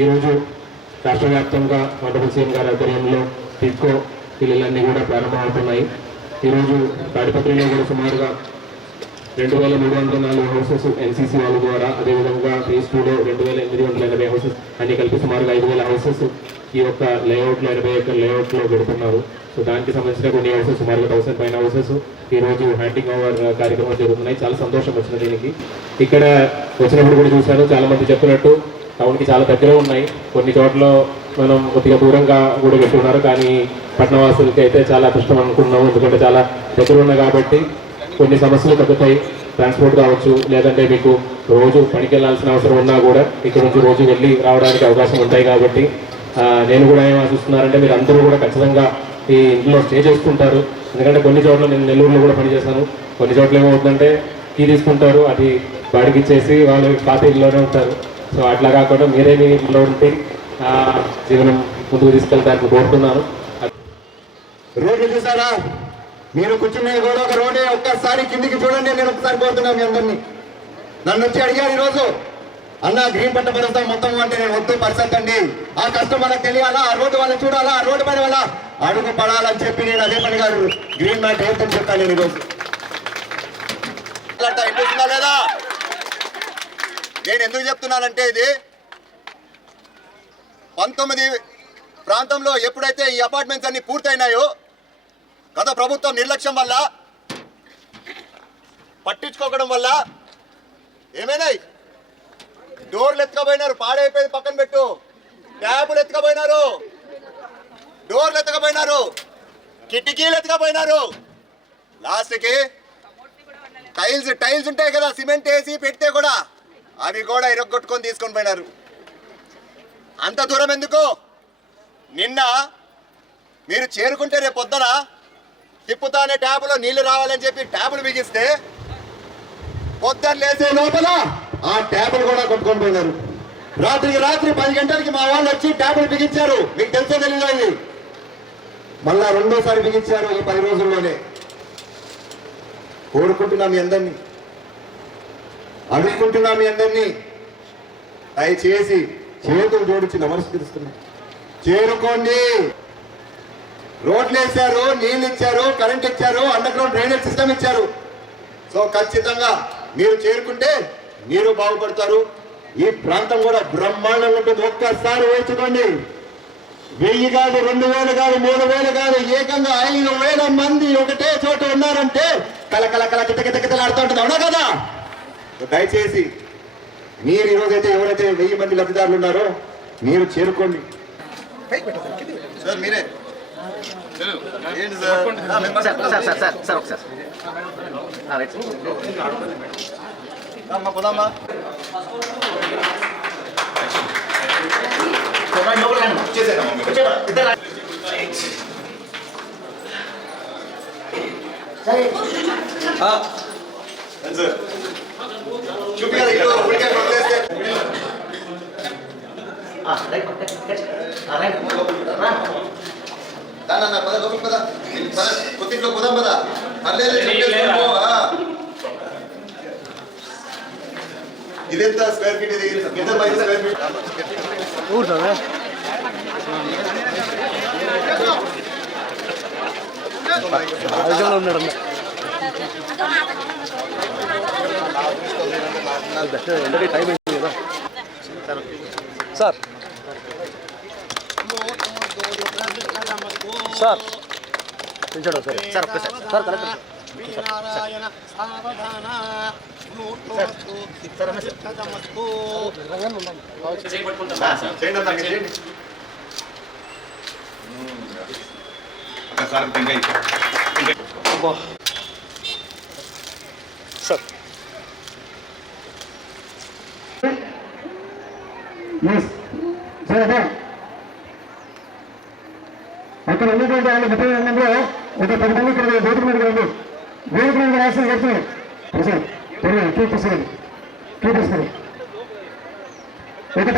ఈరోజు రాష్ట్ర వ్యాప్తంగా వండర్ఫుల్ సీఎం గారి ఆధ్వర్యంలో టిడ్కో ఇళ్ళన్నీ కూడా ప్రారంభమవుతున్నాయి. ఈరోజు తాడిపత్రిలో కూడా సుమారుగా 2304 హౌసెస్ ఎన్సీసీ వాళ్ళ ద్వారా, అదేవిధంగా ఫేజ్ 2లో 2880 హౌసెస్ అన్ని కలిపి సుమారుగా 5000 హౌసెస్ ఈ యొక్క లేఅవుట్లో 80 ఎకర్ లేఅవుట్లో పెడుతున్నారు. సో దానికి సంబంధించిన కొన్ని హౌసెస్ సుమారుగా 1000 పైన హౌసెస్ ఈరోజు హ్యాండింగ్ ఓవర్ కార్యక్రమాలు జరుగుతున్నాయి. చాలా సంతోషం వచ్చిన దీనికి. ఇక్కడ వచ్చినప్పుడు కూడా చూశాను, చాలా మంది చెప్పినట్టు టౌన్కి చాలా దగ్గర ఉన్నాయి. కొన్ని చోట్ల మనం కొద్దిగా దూరంగా కూడా పెట్టుకున్నారు, కానీ పట్టణవాసులకి అయితే చాలా అదృష్టం అనుకున్నాము. ఎందుకంటే చాలా దగ్గర ఉన్నాయి కాబట్టి కొన్ని సమస్యలు తగ్గుతాయి. ట్రాన్స్పోర్ట్ కావచ్చు, లేదంటే మీకు రోజు పనికి వెళ్ళాల్సిన అవసరం ఉన్నా కూడా ఇక్కడ నుంచి రోజు వెళ్ళి రావడానికి అవకాశం ఉంటాయి. కాబట్టి నేను కూడా ఏం ఆశిస్తున్నారంటే మీరు అందరూ కూడా ఖచ్చితంగా ఈ ఇంట్లో స్టే చేసుకుంటారు. ఎందుకంటే కొన్ని చోట్ల నేను నెల్లూరులో కూడా పనిచేశాను. కొన్ని చోట్ల ఏమవుతుందంటే కీ తీసుకుంటారు, అది బాడికి ఇచ్చేసి వాళ్ళు పాత ఇల్లులోనే ఉంటారు. సో అట్లా కాకుండా మీరే మీ ఇంట్లో ఉంటే జీవనం ముందుకు తీసుకెళ్తారని కోరుతున్నాను. రోడ్లు చూసారా? మీరు కూర్చునే కూడా ఒక రోడ్డే, ఒక్కసారి కిందికి చూడండి. నేను ఒకసారి కోరుతున్నాను మీ అందరినీ. నన్ను వచ్చి అడిగారు ఈరోజు, అన్న గ్రీన్ పట్ట పరుస్తాం మొత్తం అంటే నేను వద్దు పరిస్థితి, ఆ కష్టం మనకు తెలియాలా, ఆ రోడ్డు వాళ్ళని చూడాలా, ఆ రోడ్డు పని వల్ల అడుగు పడాలని చెప్పి నేను అదే పని గారు గ్రీన్ మ్యాట్ వేద్దని చెప్తాను నేను ఈరోజు. వినిపిస్తుందా లేదా? నేను ఎందుకు చెప్తున్నానంటే ఇది 19 ప్రాంతంలో ఎప్పుడైతే ఈ అపార్ట్మెంట్స్ అన్ని పూర్తయినాయో గత ప్రభుత్వం నిర్లక్ష్యం వల్ల, పట్టించుకోవడం వల్ల ఏమైనాయి? డోర్లు ఎత్తుకపోయినారు, పాడైపోయింది పక్కన పెట్టు, ట్యాబులు ఎత్తుకపోయినారు, డోర్లు ఎత్తుకపోయినారు, కిటికీలు ఎత్తుకపోయినారు, లాస్ట్కి టైల్స్ ఉంటాయి కదా, సిమెంట్ వేసి పెడితే కూడా అవి కూడా ఇరగొట్టుకొని తీసుకొని పోయినారు. అంత దూరం ఎందుకు? నిన్న మీరు చేరుకుంటే రేపు పొద్దున తిప్పుతానే ట్యాబులో నీళ్లు రావాలని చెప్పి ట్యాబులు బిగిస్తే పొద్దున్న లేసే లోపల ఆ ట్యాబులు కూడా కొట్టుకొని పోయినారు. రాత్రికి రాత్రి 10 గంటలకి మా వాళ్ళు వచ్చి ట్యాబులు బిగించారు. మీకు తెలుసో తెలియదు, మళ్ళా రెండోసారి బిగించారు ఈ 10 రోజుల్లోనే. కోరుకుంటున్నా మీ అందరినీ, అనుకుంటున్నా మీ అందరినీ, దయచేసి చేతులు జోడించి నమస్కరిస్తున్నా, చేరుకోండి. రోడ్లు వేశారు, నీళ్ళు ఇచ్చారు, కరెంట్ ఇచ్చారు, అండర్ గ్రౌండ్ డ్రైనేజ్ సిస్టమ్ ఇచ్చారు. సో ఖచ్చితంగా మీరు చేరుకుంటే మీరు బాగుపడతారు. ఈ ప్రాంతం కూడా బ్రహ్మాండంగా ఉంటుంది. ఒక్కసారి వేసుకోండి. 1000 కాదు, 2000 కాదు, 3000 కాదు, ఏకంగా 5000 మంది ఒకటే చోట ఉన్నారంటే కలకల కితకితలాడుతూ ఉంటుంది. అవునా కదా? దయచేసి మీరు ఈరోజైతే ఎవరైతే 1000 మంది లబ్ధిదారులు ఉన్నారో మీరు చేరుకోండి. సార్ మీరే ఏంటి సార్? పోదామా? చూపించాలి పద లోపలికి పద, కొద్దింట్లో పోదాం పద. ఇదెంత స్క్వేర్ ఫీట్? ఇది ఎంత స్క్వేర్ ఫీట్? సార్ సార్ పిలిచాడు sir sir sir collector sir అక్కడ ఉన్నటువంటి వాళ్ళు 30 మందిలో ఒక 10 మంది ఇక్కడ వేదిక మీదకి రండి. వేదిక మీద రాసిన చెప్తున్నాయి ప్రసాద్ చూపిస్తారు ఒక